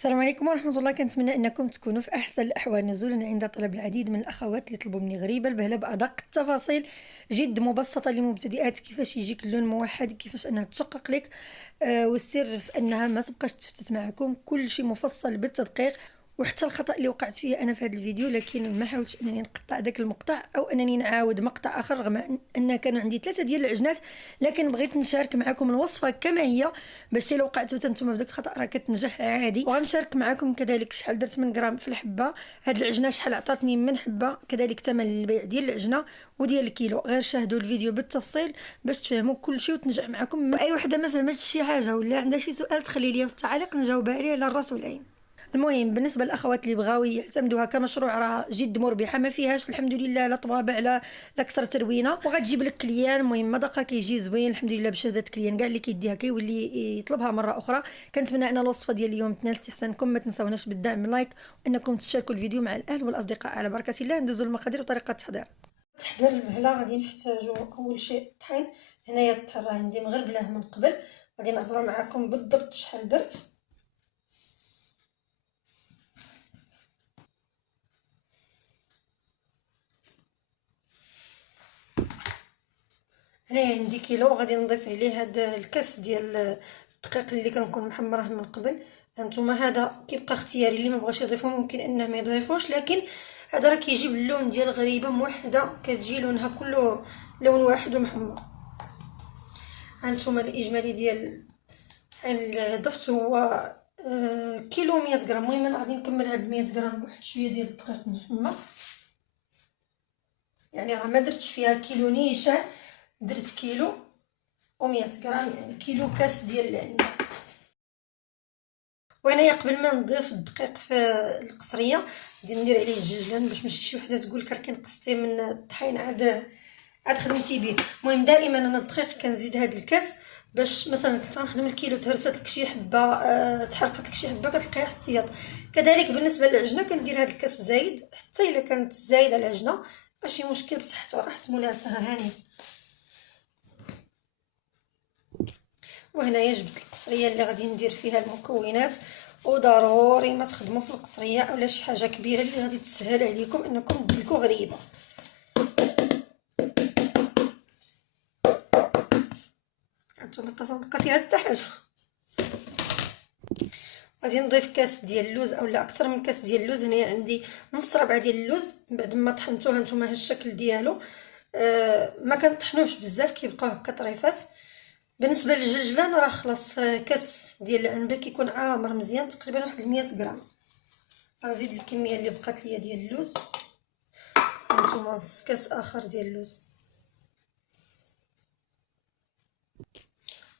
السلام عليكم ورحمة الله. كنتمنى أنكم تكونوا في أحسن الأحوال نزولا عند طلب العديد من الأخوات اللي طلبوا مني غريبة البهلة بأدق التفاصيل جد مبسطة للمبتدئات، كيفاش يجيك اللون موحد، كيفاش أنها تشقق لك والسر في أنها ما تبقاش تفتت معكم، كل شيء مفصل بالتدقيق. وحتى الخطأ اللي وقعت فيه أنا في هذا الفيديو، لكن ما حاولتش أنني نقطع ذاك المقطع أو أنني نعاود مقطع آخر، رغم أن كانوا عندي 3 ديال العجنات، لكن بغيت نشارك معكم الوصفة كما هي باش لو وقعتوا نتوما في ذاك الخطأ راه كتنجح عادي. وغنشارك معكم كذلك شحال درت من غرام في الحبة، هاد العجنة شحال عطاتني من حبة، كذلك ثمن البيع ديال العجنة وديال الكيلو. غير شاهدوا الفيديو بالتفصيل باش تفهموا كل شيء وتنجح معكم. اي وحده ما فهمتش شي حاجه ولا عندها شي سؤال تخلي لي في التعليق نجاوب عليه على الراس والعين. المهم بالنسبه للاخوات اللي بغاو يعتمدوها كمشروع راه جد مربحه، ما فيهاش الحمد لله لا طوابع لا كسر تروينه، وغتجيب لك كليان. المهم مذاقها كيجي زوين الحمد لله بشهاده كليان، كاع اللي كيديها كيولي يطلبها مره اخرى. كنتمنى ان الوصفه ديال اليوم تنال استحسانكم، ما تنساوناش بالدعم لايك وانكم تشاركوا الفيديو مع الاهل والاصدقاء. على بركه الله ندوزوا للمقادير وطريقه التحضير. تحضير البهله غادي نحتاجو اول شيء الطحين. هنايا الطحين راه عندي مغربلاه من قبل، غادي نعبروا معكم بالضبط شحال درت. هنايا عندي كيلو، غادي نضيف عليه هذا الكاس ديال الدقيق اللي كنكون محمراه من قبل. هانتوما هذا كيبقى اختياري، اللي ما بغاش يضيفو ممكن انه ما يضيفوش، لكن هذا راه كيجيب اللون ديال غريبه موحده، كتجي لونها كله لون واحد ومحمر. هانتوما الاجمالي ديال اللي ضفت هو كيلو 100 غرام. المهم انا غادي نكمل هاد 100 غرام بواحد شويه ديال الدقيق محمر، يعني راه ما درتش فيها كيلو نيشان، درت كيلو و100 غرام، يعني كيلو كاس ديال العنب. وهنايا قبل ما نضيف الدقيق في القصريه غادي ندير عليه الججلان باش ماشي شي وحده تقول لك راه كنقصتي من الطحين عاد خدمتي به. المهم دائما انا الدقيق كنزيد هذا الكاس، باش مثلا كنت غنخدم الكيلو تهرست لك شي حبه تحرقت لك شي حبه كتلقايها احتياط. كذلك بالنسبه للعجنه كندير هذا الكاس زايد، حتى الا كانت زايده العجنه ماشي مشكل، بصحه وراحه مولاتها هانيه. وهنايا جبت القصريه اللي غادي ندير فيها المكونات، وضروري ما تخدموا في القصريه اولا شي حاجه كبيره اللي غادي تسهل عليكم انكم تدلكوا غريبه. هانتوما الطاسه فيها حتى حاجه. غادي نضيف كاس ديال اللوز اولا اكثر من كاس ديال اللوز. هنايا عندي نص ربع ديال اللوز بعد ما طحنتوه. هانتوما ها الشكل ديالو، ما كنطحنوش بزاف كيبقاو هكا طريفات. بالنسبه للجلجلان راه خلاص كاس ديال العنبه كيكون عامر مزيان، تقريبا واحد 100 غرام. غنزيد الكميه اللي بقات ليا ديال اللوز. هانتوما نص كاس اخر ديال اللوز،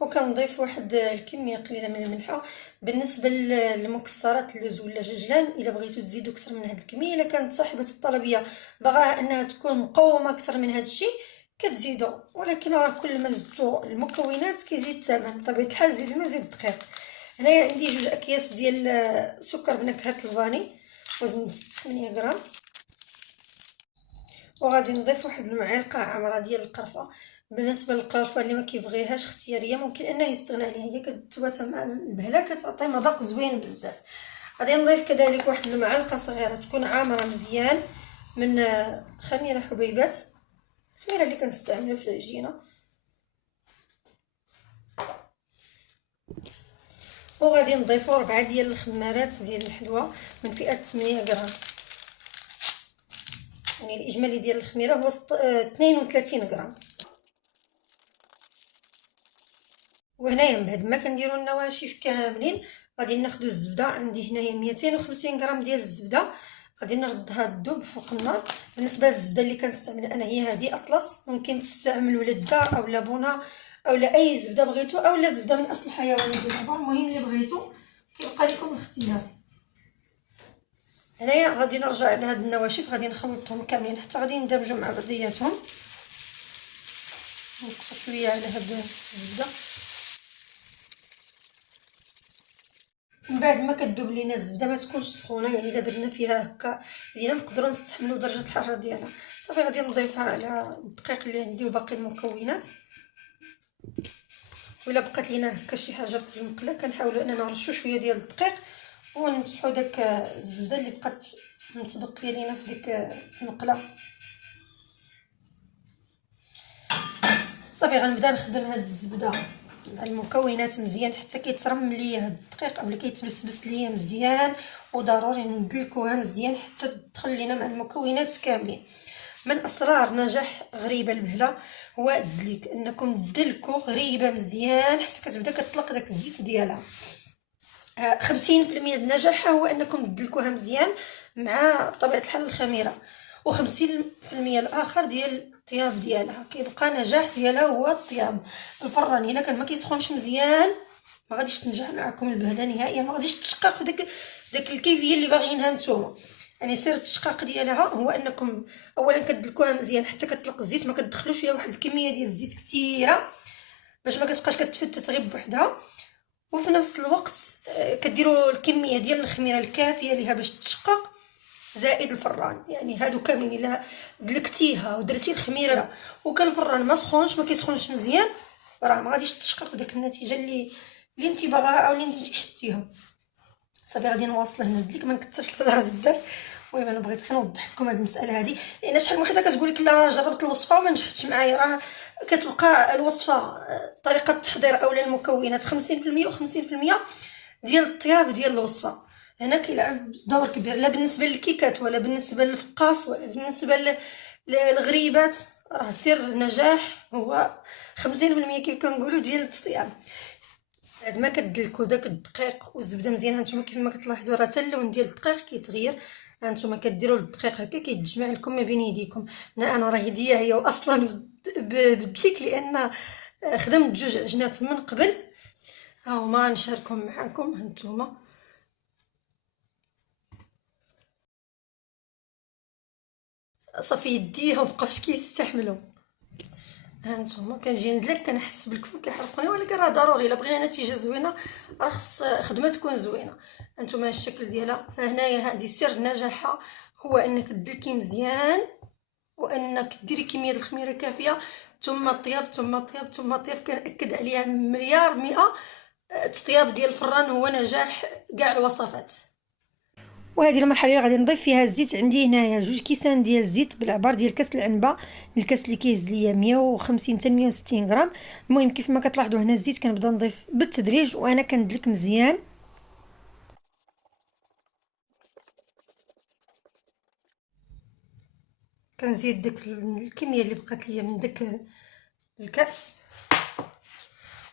وكنضيف واحد الكميه قليله من الملحه. بالنسبه للمكسرات اللوز ولا الججلان الا بغيتو تزيدوا اكثر من هذه الكميه، الا كانت صاحبه الطلبيه باغاها انها تكون مقومه اكثر من هذا الشيء كتزيدوا، ولكن راه كل ما زدتوا المكونات كيزيد الثمن بطبيعه الحال. زيد الماء زيد الدقيق. هنايا عندي 2 اكياس ديال سكر بنكهه الفاني وزن 8 غرام، وغادي نضيف واحد المعلقه عامره ديال القرفه. بالنسبه للقرفه اللي ما كيبغيهاش اختياريه ممكن انه يستغنى عليها، هي كتواتر مع البهله كتعطي مذاق زوين بزاف. غادي نضيف كذلك واحد المعلقه صغيره تكون عامره مزيان من خميره حبيبات، الخميره اللي كنستعملوا في العجينه. وغادي نضيفوا 4 ديال الخمارات ديال الحلوى من فئه 8 غرام، يعني الاجمالي ديال الخميره هو 32 غرام. وهنايا من بعد ما كنديروا النواشف كاملين غادي ناخذ الزبده. عندي هنايا 250 غرام ديال الزبده، غادي نردها تذوب فوق النار. بالنسبه للزبده اللي كنستعملها انا هي هذه اطلس، ممكن تستعملوا لذه او لبونه او اي زبده بغيتو، اولا زبده من اصل الحيوانات ديال العبار، المهم اللي بغيتو كيبقى لكم الاختيار. هنايا غادي نرجع لهاد النواشف، غادي نخلطهم كاملين حتى غادي يندمجوا مع بعضياتهم. نقص شويه على هاد الزبده. من بعد ما كتذوب لينا الزبده ما تكونش سخونه، يعني الا درنا فيها هكا دينا نقدروا نستحملوا درجه الحراره ديالها. صافي غادي نضيفها على الدقيق اللي عندي وباقي المكونات. وإلا بقات لينا هكا شي حاجه في المقله كنحاولوا اننا نرشوا شويه ديال الدقيق ونمسحو داك الزبده اللي بقات متبقيه لينا في ديك المقله. صافي غنبدا نخدم هاد الزبده مع المكونات مزيان حتى كيترم ليا هاد الدقيق اولا كيتبسبس ليا مزيان، وضروري ندلكوها مزيان حتى تدخل لينا مع المكونات كاملين. من اسرار نجاح غريبه البهله هو الدليك، انكم تدلكوا غريبه مزيان حتى كتبدا كتطلق داك الزيت ديالها. 50% د نجاحها هو انكم تدلكوها مزيان مع بطبيعه الحال الخميره، و50% الاخر ديال الطياب ديالها. كيبقى نجاح ديالها هو الطياب. الفران الا كان ما كيسخنش مزيان ما غاديش تنجح معكم البهله نهائيا، ما غاديش تشقق داك الكيفيه اللي باغيينها نتوما. يعني سر التشقاق ديالها هو انكم اولا كتدلكوها مزيان حتى كتطلق الزيت، ما كتدخلوش فيها واحد الكميه ديال الزيت كثيره باش ما كتبقاش كتفتت غير بوحدها، وفي نفس الوقت كديروا الكميه ديال الخميره الكافيه ليها باش تشقق زائد الفران. يعني هادو كاملين الا دلكتيها ودرتي الخميره وكان الفران ما سخونش ما كيسخونش مزيان راه ما غاديش تشقق داك النتيجه اللي انت باغاها او اللي انت شتيها. صافي غادي نواصل هنا الدليك، ما نكثرش الهضره بزاف. المهم انا بغيت غير نوضح لكم هذه المساله هذه، لان شحال من وحده كتقول لك لا جربت الوصفه وما نجحتش معايا. راه كتبقى الوصفه طريقه التحضير اولا المكونات 50% و50% ديال الطياب ديال الوصفه. هنا كيلعب دور كبير، لا بالنسبه للكيكات ولا بالنسبه للفقاص ولا بالنسبه للغريبات. راه سر النجاح هو 50% كيف كنقولوا ديال الطياب. بعد ما كدلكوا داك الدقيق والزبده مزيان، هانتوما كيف ما كتلاحظوا راه حتى اللون ديال الدقيق كيتغير. هانتوما كديروا الدقيق هكا كيتجمع لكم ما بين يديكم. انا راه يديا هي اصلا بدليك لان خدمت جوج عجينات من قبل، ها هما نشاركهم معكم. هانتوما صافي يديا مبقاوش كيستحملوا. هانتوما كنجي ندلك كنحس بالكفو كيحرقوني، ولكن راه ضروري الا بغينا نتيجه زوينه راه خص خدمه تكون زوينه. هانتوما الشكل ديالها. فهنايا هذه سر نجاحها هو انك تدلكي مزيان وانك ديري كميه الخميره كافيه، ثم الطياب ثم الطياب ثم الطياب. كنأكد عليها مليار مئة، الطياب ديال الفران هو نجاح كاع الوصفات. وهذه المرحله اللي غادي نضيف فيها الزيت، عندي هنايا 2 كيسان ديال الزيت بالعبار ديال كاس العنبه. الكاس اللي كيهز ليا 150 حتى 160 غرام. المهم كيف ما كتلاحظوا هنا الزيت كنبدا نضيف بالتدريج وانا كندلك مزيان. كنزيد ديك الكميه اللي بقات ليا من داك الكاس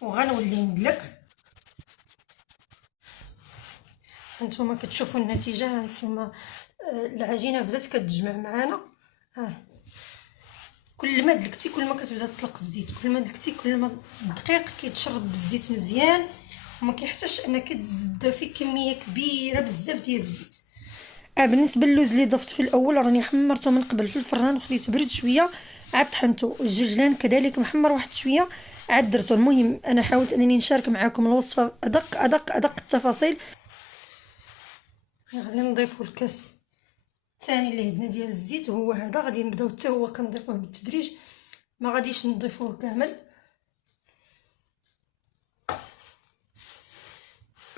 وغنولي ندلك. هانتوما كتشوفوا النتيجه. هانتوما العجينه بدات كتجمع معانا. كل ما دلكتي كل ما كتبدا تطلق الزيت، كل ما دلكتي كل ما الدقيق كيتشرب بالزيت مزيان وما كيحتاجش انك تضيفي كميه كبيره بزاف ديال الزيت. بالنسبه للوز اللي ضفت في الاول راني حمرته من قبل في الفران وخليته برد شويه عاد طحنته. الجرجلان كذلك محمر واحد شويه عاد درته. المهم انا حاولت انني نشارك معكم الوصفه ادق التفاصيل. غادي نضيفوا الكاس الثاني اللي عندنا ديال الزيت هو هذا. غادي نبداو حتى هو كنضيفوه بالتدريج، ما غاديش نضيفوه كامل.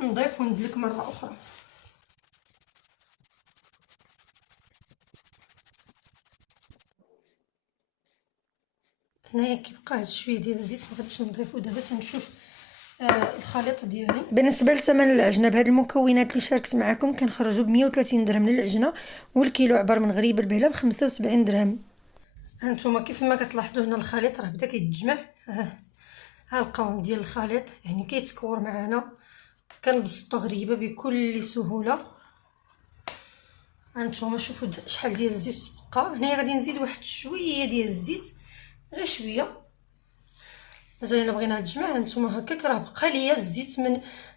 نضيف وندلك مره اخرى. هنايا كيبقى هاد شويه ديال الزيت ما غاديش نضيفو. دابا تنشوف الخليط ديالي. بالنسبه لثمن العجنه بهاد المكونات اللي شاركت معكم كنخرجوا ب 130 درهم للعجنه، والكيلو عبر من غريب البهله ب 75 درهم. هانتوما كيف ما كتلاحظوا هنا الخليط راه بدا كيتجمع. ها القوام ديال الخليط يعني كيتكور معنا، كنبسطو غريبه بكل سهوله. هانتوما شوفوا شحال ديال الزيت بقى. هنايا غادي نزيد واحد شويه ديال الزيت غير شويه، مازال الا بغينا نجمع. هانتوما هكاك راه بقى ليا الزيت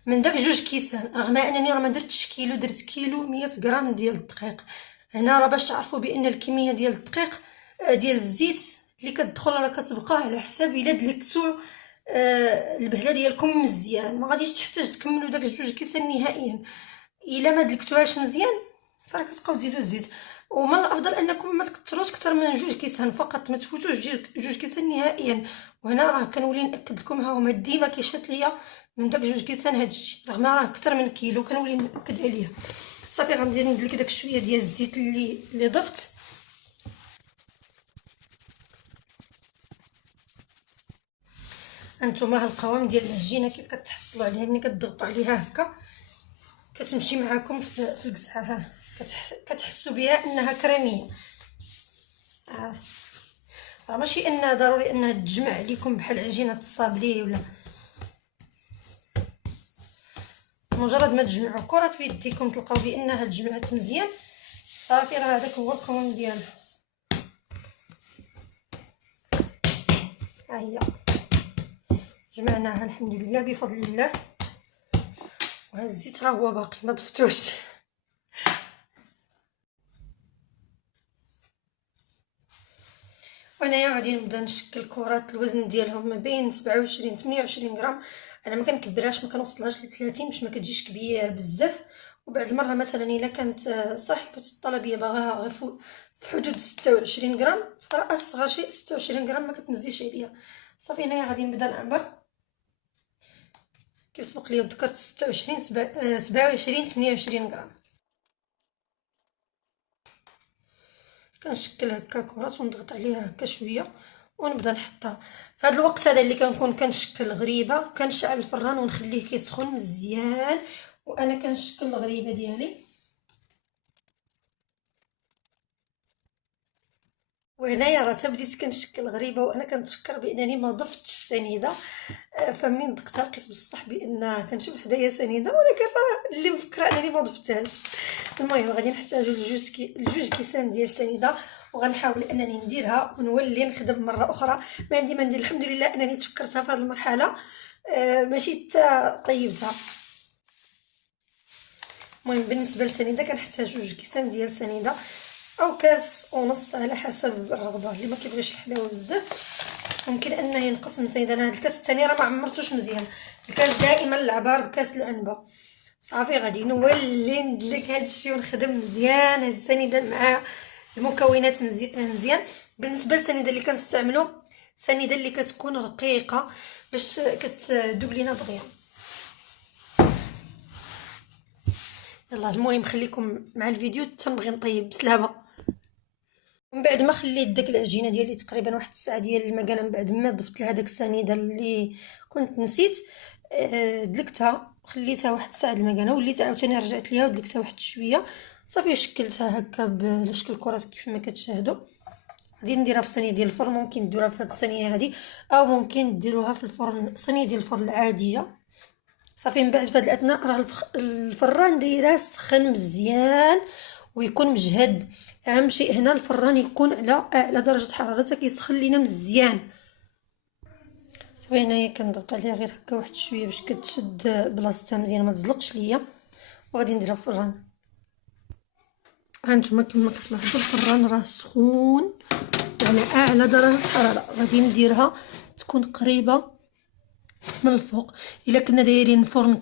من داك 2 كيسان، رغم انني راه ما درتش كيلو، درت كيلو 100 غرام ديال الدقيق. هنا راه باش تعرفوا بان الكميه ديال الدقيق ديال الزيت اللي كتدخل راه كتبقى على حساب الا دلكتو البهله ديالكم مزيان. ما غاديش تحتاج تكملوا داك 2 كيسان نهائيا. الا ما دلكتوهاش مزيان فراه كتبقاو تزيدوا الزيت. ومن الافضل انكم ما تكثروش اكثر من 2 كيسان فقط، ما تفوتوش 2 كيسان نهائيا. وهنا راه كنولي ناكد لكم ها هما ديما كيشات ليا من داك 2 كيسان هادشي، رغم راه اكثر من كيلو كنولي ناكد عليها. صافي غندير ندلك داك شويه ديال الزيت اللي ضفت. هانتوما ها القوام ديال العجينه كيف كتحصلوا عليها ملي كتضغطوا عليها هكا كتمشي معاكم في القزحه. ها كتحسوا بها انها كريميه. راه ماشي ان ضروري انها تجمع عليكم بحال عجينه الصابلي ولا، مجرد ما تجمعوا كرات بيديكم تلقاو بانها تجمعات مزيان. صافي راه هذاك هو القوام ديالها. ها هي جمعناها الحمد لله بفضل الله. وهذا الزيت راه هو باقي ما ضفتوش. وانايا غادي نبدا نشكل كرات الوزن ديالهم ما بين 27 28 غرام. انا ما كنكبرهاش، ما كنوصلهاش ل 30 باش ما كتجيش كبير بزاف. وبعد المره مثلا الا كانت صاحبه الطلبيه باغاها غير في حدود 26 غرام، فراه اصغر شيء 26 غرام ما كتنزليش عليها. صافي هنايا غادي نبدا نعبر كيف سبق لي ذكرت 26 27 28 غرام. كنشكل هكا كرات ونضغط عليها هكا شويه ونبدا نحطها. في هذا الوقت هذا اللي كنكون كنشكل غريبه كنشعل الفران ونخليه كيسخن مزيان وانا كنشكل الغريبه ديالي. وهنايا راه بديت كنشكل غريبه وانا كنتفكر بانني ما ضفتش السنيده. فمنين ضقتها لقيت بصح بان كنشوف حدايا سنيده، ولكن راه اللي مفكره انني ما ضفتهاش. المهم غادي نحتاجوا لجوج كيسان ديال السنيده، وغنحاول انني نديرها ونولي نخدم مره اخرى. ما عندي ما ندير، الحمد لله انني تفكرتها في هذه المرحله ماشي حتى طيبتها. المهم بالنسبه للسنيده كنحتاج 2 كيسان ديال السنيده او كاس ونص على حسب الرغبه. اللي ما كيبغيش الحلاوه بزاف ممكن انه ينقص من سنيده. انا هذا الكاس الثاني راه ما عمرتوش مزيان، الكاس دائما العبار بكاس العنبه. صافي غادي نولي ندلك هذا الشيء ونخدم مزيان هاد السنيده مع المكونات مزيان. بالنسبه للسنيده اللي كنستعملو سنيده اللي كتكون رقيقه باش كتذوب لينا دغيا. يلا المهم خليكم مع الفيديو تنبغي نطيب بسلامه. من بعد ما خليت داك العجينه ديالي تقريبا واحد الساعه ديال المكانه، من بعد ما ضفت لها داك السنيده اللي كنت نسيت دلكتها وخليتها واحد الساعه المكانه، وليت عاوتاني رجعت ليها ودلكتها واحد شويه. صافي شكلتها هكا بشكل كرات كيف ما كتشاهدوا. غادي نديرها في الصينيه ديال الفرن، ممكن ديروها في هذه الصينيه هذه او ممكن ديروها في الفرن الصينيه ديال الفرن العاديه. صافي من بعد في هذه الاثناء راه الفران دايره سخن مزيان ويكون مجهد. اهم شيء هنا الفران يكون على درجه حرارته كيسخن لينا مزيان. صافي هنايا كنضغط عليها غير هكا واحد شويه باش كتشد بلاصتها مزيان ما تزلقش ليا، وغادي نديرها في الفران. هانتوما كما كتلاحظوا الفران راه سخون على اعلى درجه حراره. غادي نديرها تكون قريبه من الفوق. الا كنا دايرين فرن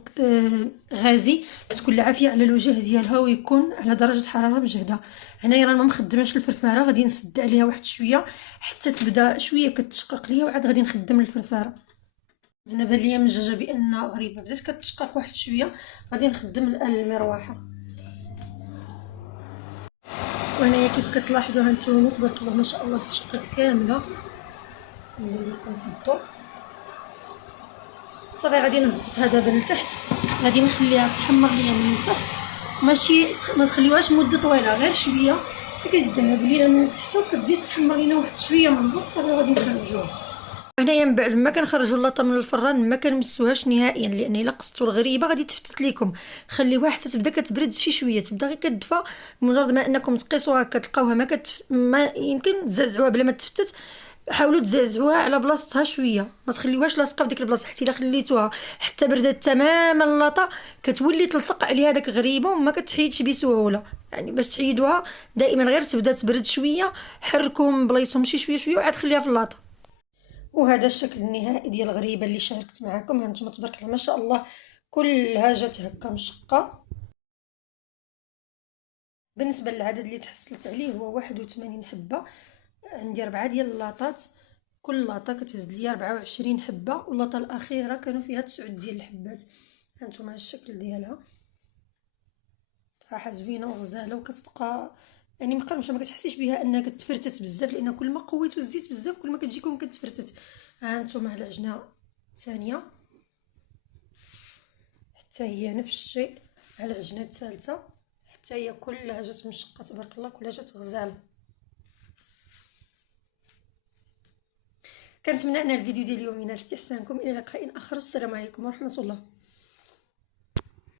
غازي تكون العافيه على الوجه ديالها ويكون على درجه حراره مجهده. هنايا راه ما مخدماش الفرفاره، غادي نسد عليها واحد شويه حتى تبدا شويه كتشقق ليا وعاد غادي نخدم الفرفاره. هنا بان ليا مجاجه بان غريبه بدات كتشقق واحد شويه، غادي نخدم المروحه. وهنايا كيف كتلاحظوا هانتوما تبارك الله ما شاء الله شقات كامله. ندير لكم في الضوء. صافي غادي نهبطها دابا لتحت، غادي نخليها تحمر ليا من تحت، ماشي ما تخليوهاش مده طويله، غير شويه حتى كتذهب لينا من تحت وكتزيد تحمر لينا واحد شويه من الفوق. صافي غادي نخرجوها. هنايا من بعد ما كنخرجوا اللاطه من الفران ما كنمسوهاش نهائيا، لان الا قصتوا الغريبه غادي تفتت لكم. خليوها حتى تبدا كتبرد شي شويه، تبدا غير كتدفى. مجرد ما انكم تقيسوها كتلقاوها ما يمكن تزعزعوها بلا ما تفتت. حاولوا تزعزعوها على بلاصتها شويه، ما تخليوهاش لاصقه في ديك البلاصه، حتى الا خليتوها حتى بردات تماما اللاطه كتولي تلصق عليها داك غريبه وما كتحيدش بسهوله. يعني باش تحيدوها دائما غير تبدا تبرد شويه، حركوا من بلايصهم شي شويه شويه وعاد خليها في اللاطه. وهذا الشكل النهائي ديال الغريبه اللي شاركت معكم. هانتوما تبارك الله ما شاء الله كلها جات هكا مشقه. بالنسبه للعدد اللي تحصلت عليه هو 81 حبه. عندي 4 ديال اللاطات كل لاطه كتهز ليا 24 حبه، واللاطه الاخيره كانوا فيها 9 ديال الحبات. هانتوما الشكل ديالها صراحه زوينه وغزاله، وكتبقى يعني مقرمشه، ما كتحسيش بها انها كتفرتت بزاف، لان كل ما قويتو الزيت بزاف كل ما كتجيكم كتفرتت. هانتوما العجنه الثانيه حتى هي نفس الشيء، العجنه الثالثه حتى هي كلها جات مشقه تبارك الله، كلها جات غزاله. كنتمنى ان الفيديو ديال اليوم ينال استحسانكم. الى لقاء اخر، السلام عليكم ورحمه الله.